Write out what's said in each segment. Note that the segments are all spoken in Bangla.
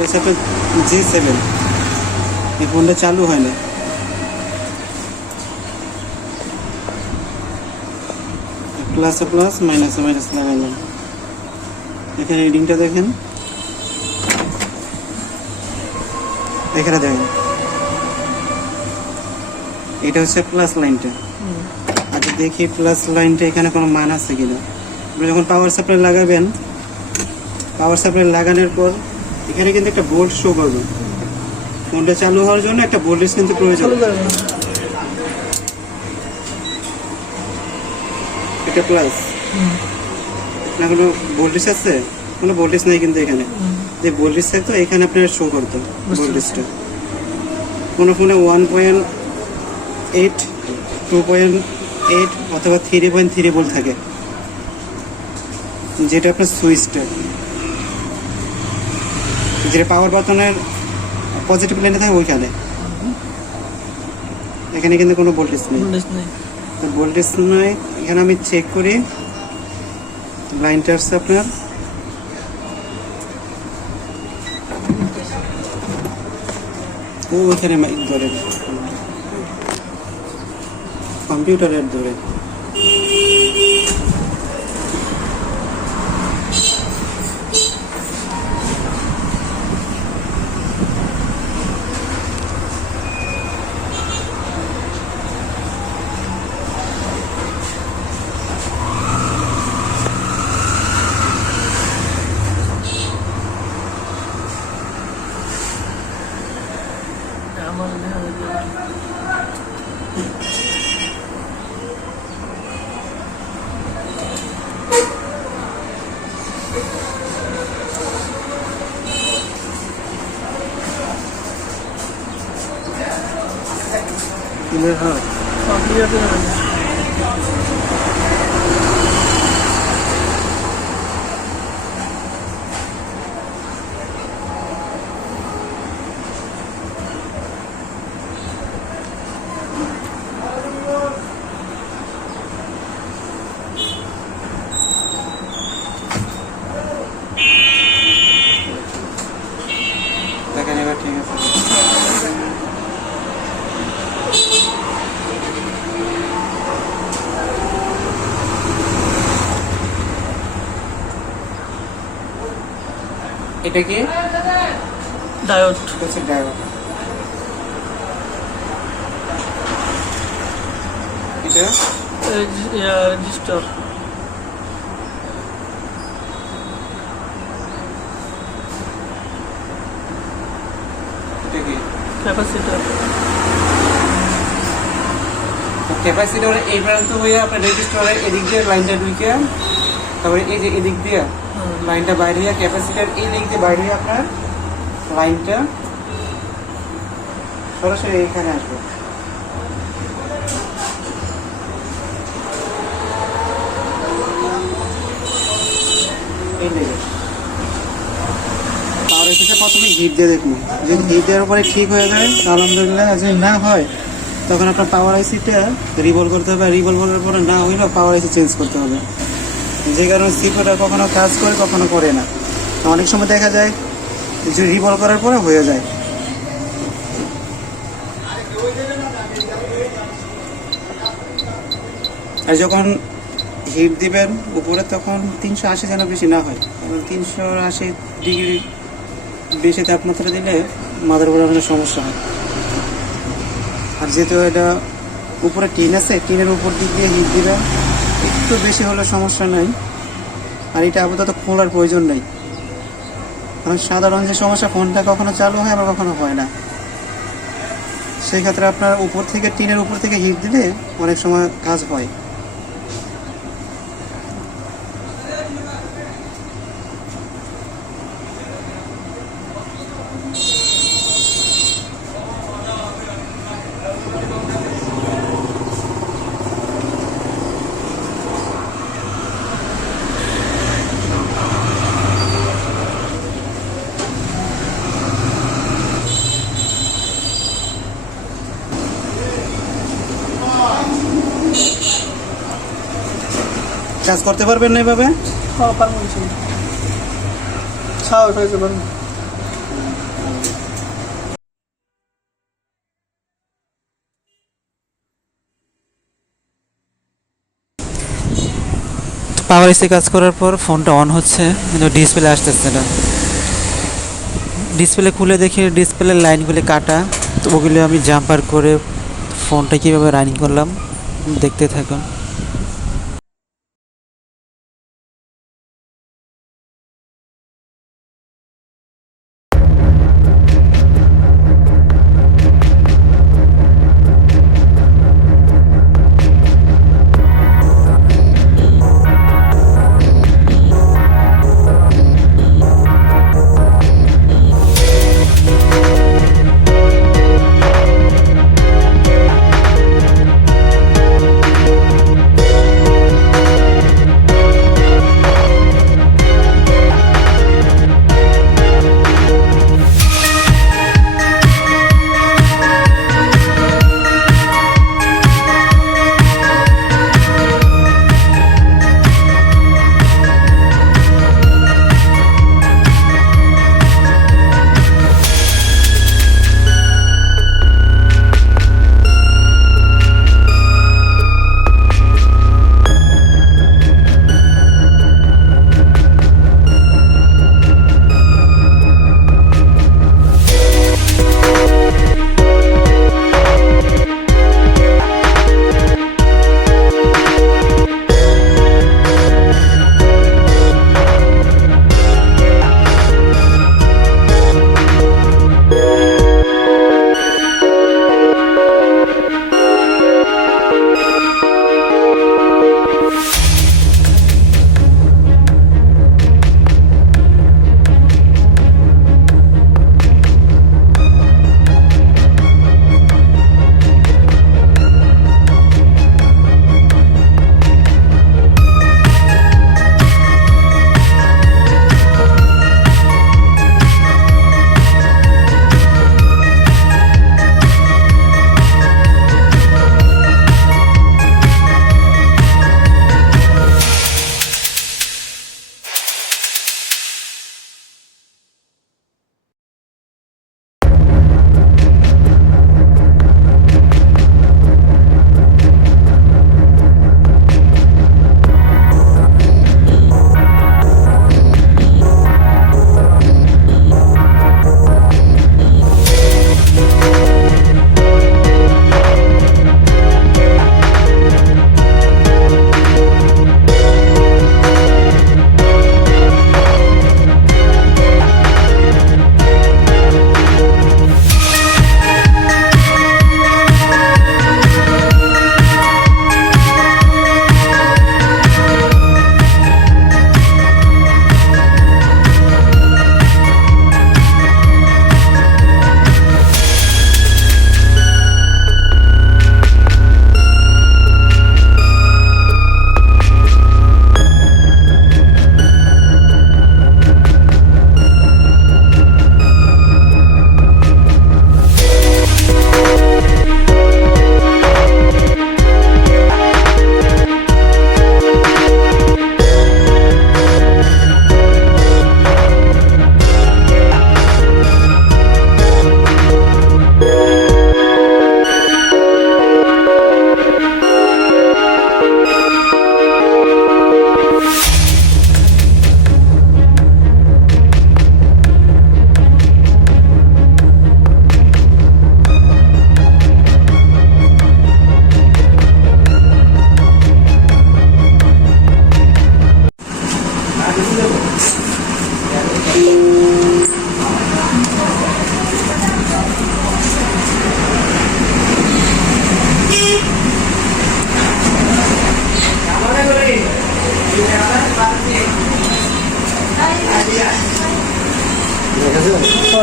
হচ্ছে জি সেভেন এই ফোনটা চালু হয় না প্লাসে প্লাস মাইনাসে মাইনাস লাগাইলাম এখানে রিডিংটা দেখেন। এখানে দেখেন। এটা হচ্ছে প্লাস লাইনটা আচ্ছা দেখি প্লাস লাইনটা এখানে কোনো মান আছে কিনা। আপনি যখন পাওয়ার সাপ্লাই লাগাবেন পাওয়ার সাপ্লাই লাগানোর পর এখানে কিন্তু একটা বোল্ট শো করবে। ফোনটা চালু হওয়ার জন্য একটা ভোল্টেজ কিন্তু প্রয়োজন। এটা প্লাস না কোনো ভোল্টেজ আছে? কোনো ভোল্টেজ নাই কিন্তু এখানে। যে ভোল্টেজ থাকতো এখানে আপনার শো করতো ভোল্টেজটা কোনো ফোনে one point eight two point eight অথবা থ্রি পয়েন্ট থ্রি ভোল্ট থাকে। যেটা আপনার সুইচটা যেটা পাওয়ার বাটনের পজিটিভ লাইনে থাকে ওইখানে। এখানে কিন্তু কোনো ভোল্টেজ নেই। তো ভোল্টেজ নয় এখানে আমি চেক করি। লাইনটা আসছে আপনার। ও ওইখানে ধরে। কম্পিউটারের ধরে। আমার দেখা যায় ক্লিয়ার হয় ক্লিয়ার দেখা যায় দেখেন এবার ঠিক আছে এটা কি? ডায়োড। হচ্ছে ড্রাইভার এটা? Register capacitor. ক্যাপাসিটর এই পর্যন্ত হয়ে আপনার রেজিস্টারের এদিক দিয়ে লাইনটা ঢুকে তারপরে এই যে এদিক দিয়ে লাইনটা বাইরে ক্যাপাসিটার এই দিক দিয়ে বাইরে আপনার লাইনটা সরাসরি এখানে আসবে। এই লেগে আর এসেছে প্রথমে হিট দিয়ে দেখুন। দেওয়ার পরে ঠিক হয়ে যায় আলহামদুলিল্লাহ যদি না হয় তখন আপনার পাওয়ার আইসিটা রিভলভ করতে হবে। রিভলভ করার পরে না হইলেও পাওয়ার আইসি চেঞ্জ করতে হবে। যে কারণে সিপোটা কখনো কাজ করে, কখনো করে না। অনেক সময় দেখা যায় যে রিভলভ করার পরে হয়ে যায়। আর যখন হিট দিবেন উপরে, তখন তিনশো আশি যেন বেশি না হয়। কারণ তিনশো আশি ডিগ্রি বেশি তাপমাত্রা দিলে মাদারবোর্ডের অনেক সমস্যা হয়। আর যেহেতু এটা উপরে টিন আছে, টিনের উপর দিক দিয়ে হিট দিবেন একটু বেশি হলে সমস্যা নাই। আর এটা আপাতত খোলার প্রয়োজন নেই। কারণ সাধারণ যে সমস্যা, ফোনটা কখনো চালু হয় আবার কখনো হয় না। সেই ক্ষেত্রে আপনার উপর থেকে, টিনের উপর থেকে হিট দিলে অনেক সময় কাজ হয়। কাজ করতে পারবেন না এভাবে? পাওয়ার এসে কাজ করার পর ফোনটা অন হচ্ছে কিন্তু ডিসপ্লে আসতেছে না। ডিসপ্লে খুলে দেখি ডিসপ্লের লাইনগুলি কাটা। তো ওগুলো আমি জাম্পার করে ফোনটা কীভাবে রানিং করলাম দেখতে থাকুন।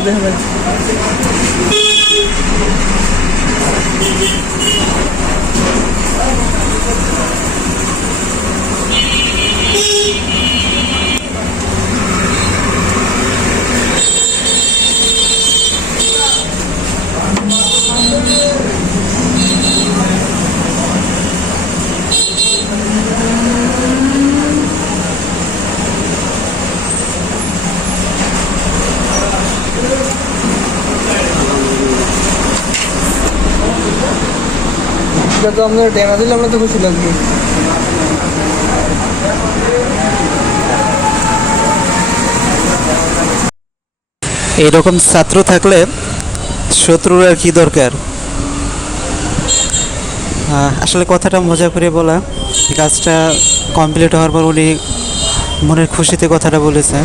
দেখেন ভাই এটা তো দিলে তো খুশি লাগবে। এইরকম ছাত্র থাকলে শত্রুর আর কি দরকার? আসলে কথাটা মজা করে বলা। কাজটা কমপ্লিট হওয়ার পর উনি মনের খুশিতে কথাটা বলেছে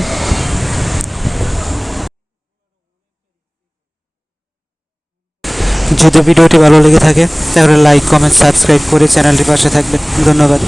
যদি ভিডিওটি ভালো লেগে থাকে তাহলে লাইক কমেন্ট সাবস্ক্রাইব করে চ্যানেলটির পাশে থাকবেন। ধন্যবাদ।